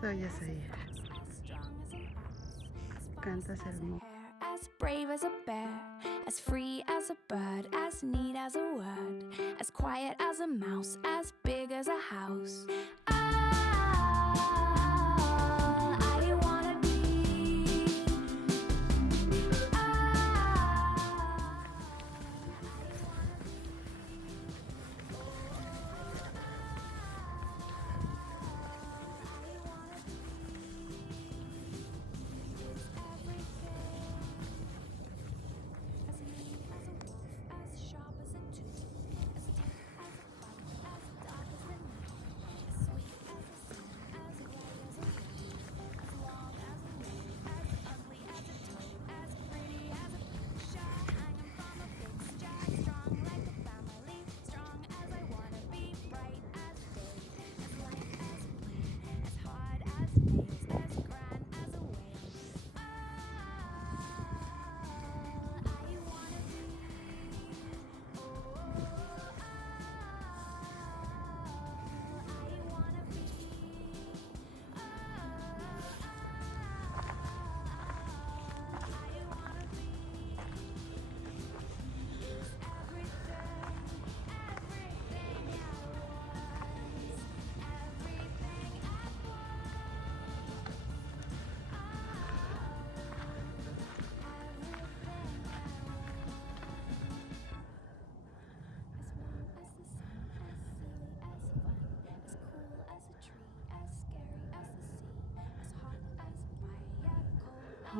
Tú oyes ahí. Cantas hermoso. As brave as a bear, as free as a bird, as neat as a word, as quiet as a mouse, as big as a house. All I wanna be. As mean as a wolf, as sharp as a tooth, as deep as a bite, as dark as the night, as sweet as a sun, as white as a rose, as long as a rope, as ugly as a toad, as pretty as a picture hanging from a fixture, strong like a family, strong as I wanna be, bright as day, as light as play, as hard as nails, as grand as a whale. I wanna be. Oh, I wanna be. I wanna be. Is everything, everything I was, everything I as warm as the sun, as silly as fun, as cool as a tree, as scary as the sea, as hot as fire, cold as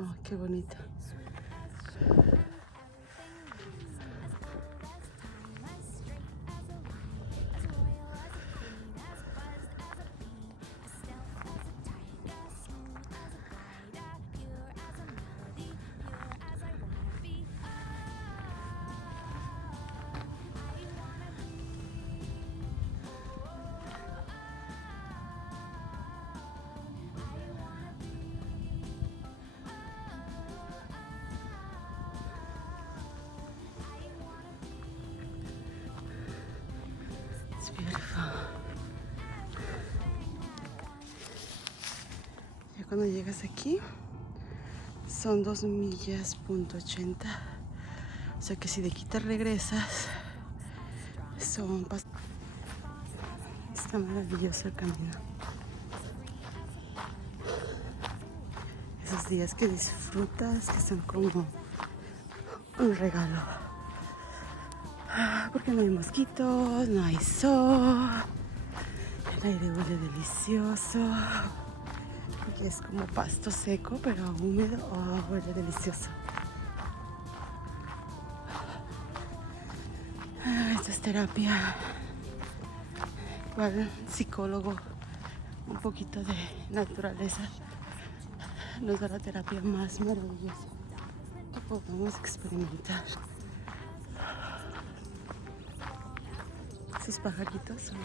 Oh, qué bonito. sweet as sugar and everything mixed, as old as time, as straight as a line, as royal as a queen, as buzzed as a bee, as stealth as a tiger, smooth as a glider, pure as a melody, pure as I wanna be. Oh, I wanna be. Oh, I wanna be. It's beautiful. Ya cuando llegas aquí son 2 millas.80. O sea que si de aquí te regresas son está maravilloso el camino. Esos días que disfrutas que son como un regalo. Porque no hay mosquitos, no hay sol, el aire huele delicioso. Porque es como pasto seco pero húmedo. Oh, huele delicioso. Esto es terapia. Igual psicólogo, un poquito de naturaleza nos da la terapia más maravillosa que podamos experimentar. Esos pajaritos son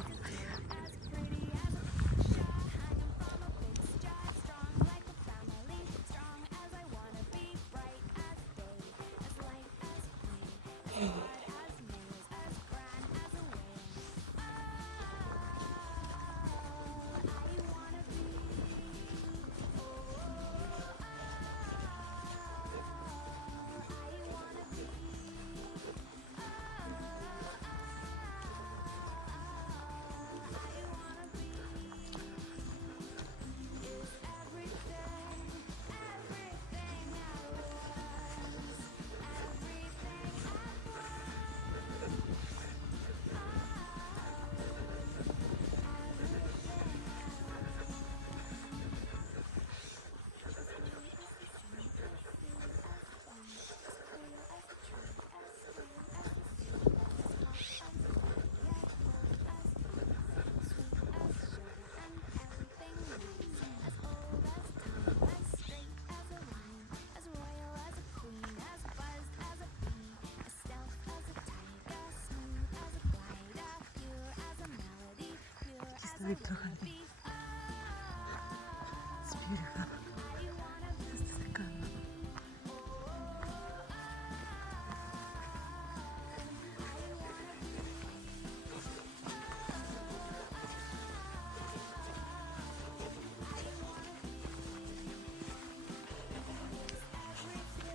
nuestro jardín. It's beautiful. Se está secando.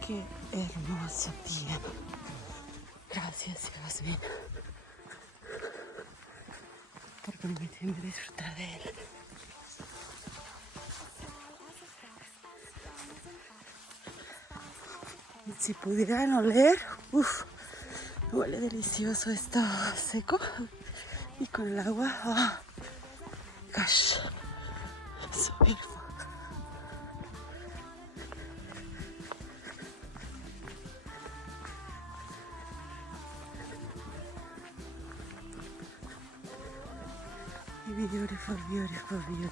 Qué hermoso día. Gracias, Dios mío, por permitirme disfrutar de él. Si pudieran oler, uff, huele delicioso, está seco y con el agua, gosh, so beautiful. Beautiful, beautiful, beautiful.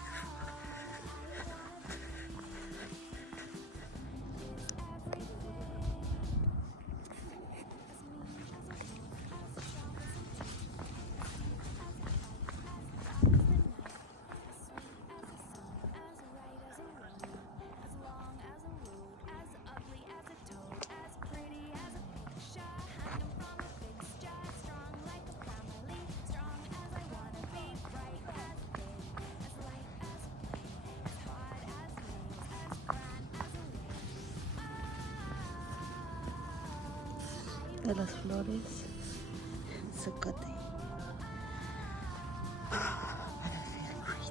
De las flores, zacate. I feel great.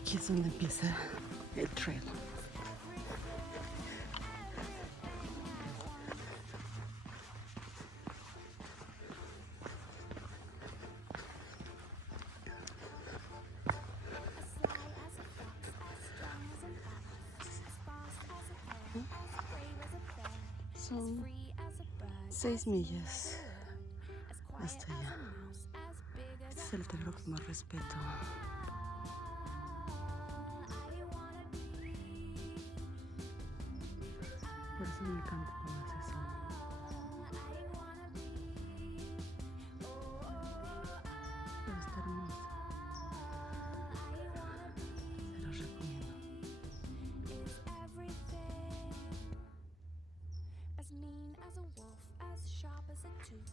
Aquí es donde empieza el trail. Son 6 millas hasta allá. Este es el terreno que más respeto. Por eso me encanta cuando hace sol. Pero está hermoso. Se los recomiendo. As mean as a wolf, as sharp as a tooth,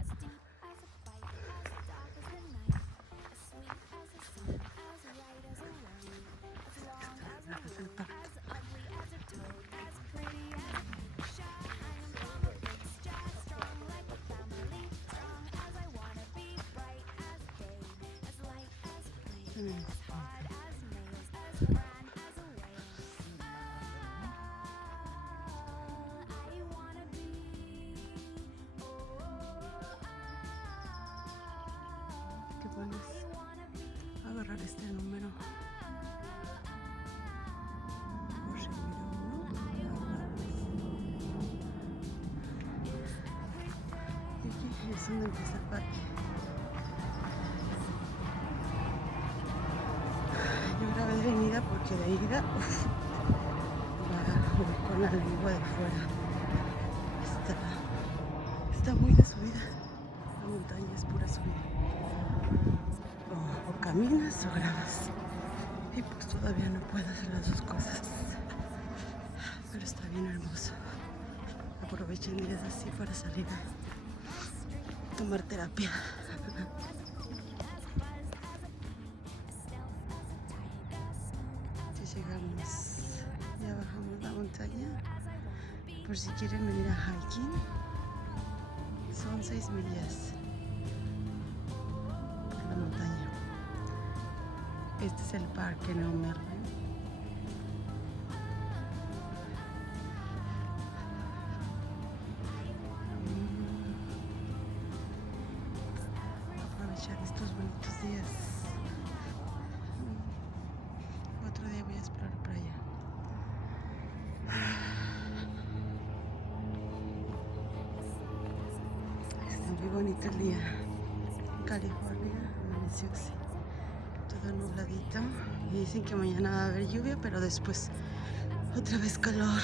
as deep as a bite, as dark as the night, as sweet as a sun, as right as a rose, as long as a root, as ugly as a toad, as pretty as a picture, hanging from a fixture, strong like a family, strong as I wanna be, bright as day, as light as flame, as hard as nails, as grand as a whale. ¿Qué pones? Agarrar este número. Por si hubiera uno. Y aquí es donde empieza el parque. Yo grabé de venida porque de ida voy con la lengua de fuera. Está muy de subida. La montaña es pura subida. O caminas o grabas. Y pues todavía no puedo hacer las dos cosas. Pero está bien hermoso. Aprovechen días así para salir a tomar terapia. Ya llegamos. Ya bajamos la montaña. Por si quieren venir a hiking. Son 6 millas. Este es el parque Neumerlin. Aprovechar estos bonitos días. Otro día voy a explorar por allá. Está muy bonito el día. En California amaneció así, todo nubladito. Y dicen que mañana va a haber lluvia, pero después otra vez calor.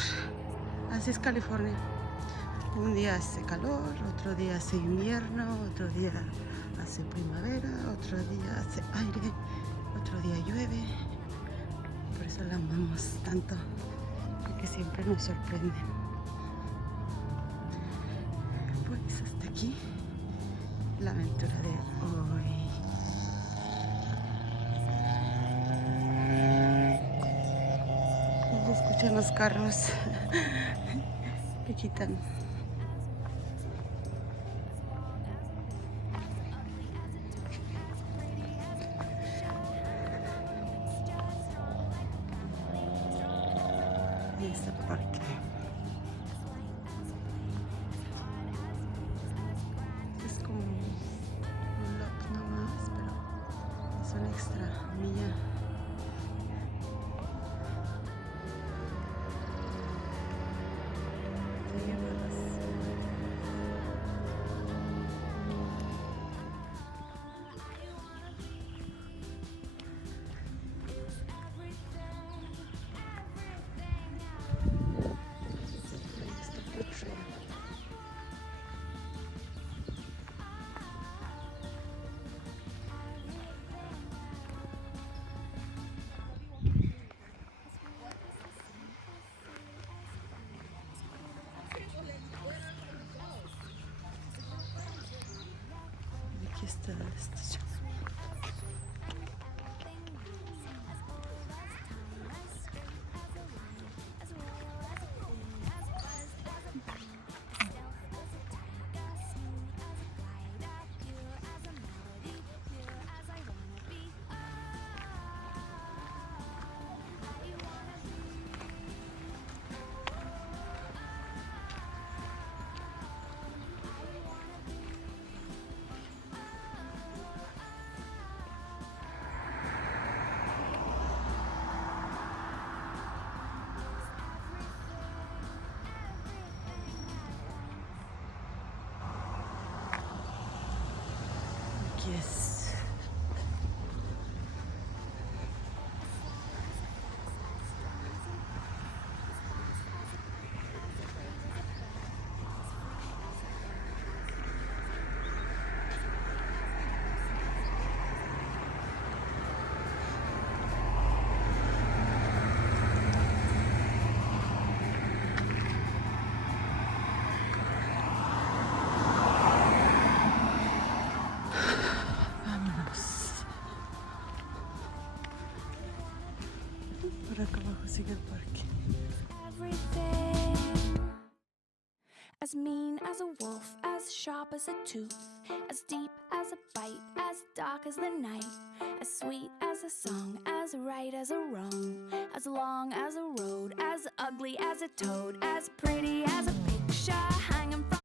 Así es California. Un día hace calor, otro día hace invierno, otro día hace primavera, otro día hace aire, otro día llueve. Por eso la amamos tanto, porque siempre nos sorprende. Pues hasta aquí la aventura de hoy. Se escuchan los carros que quitan. Este parque es como un lap nomás, pero es un extra milla. Te lleva aquí está la estación. Aquí es. Vámonos. Por acá abajo sigue el parque. Everything. As mean as a wolf, as sharp as a tooth, as deep as a bite, as dark as the night, as sweet as a song, as right as a wrong, as long as a road, as ugly as a toad, as pretty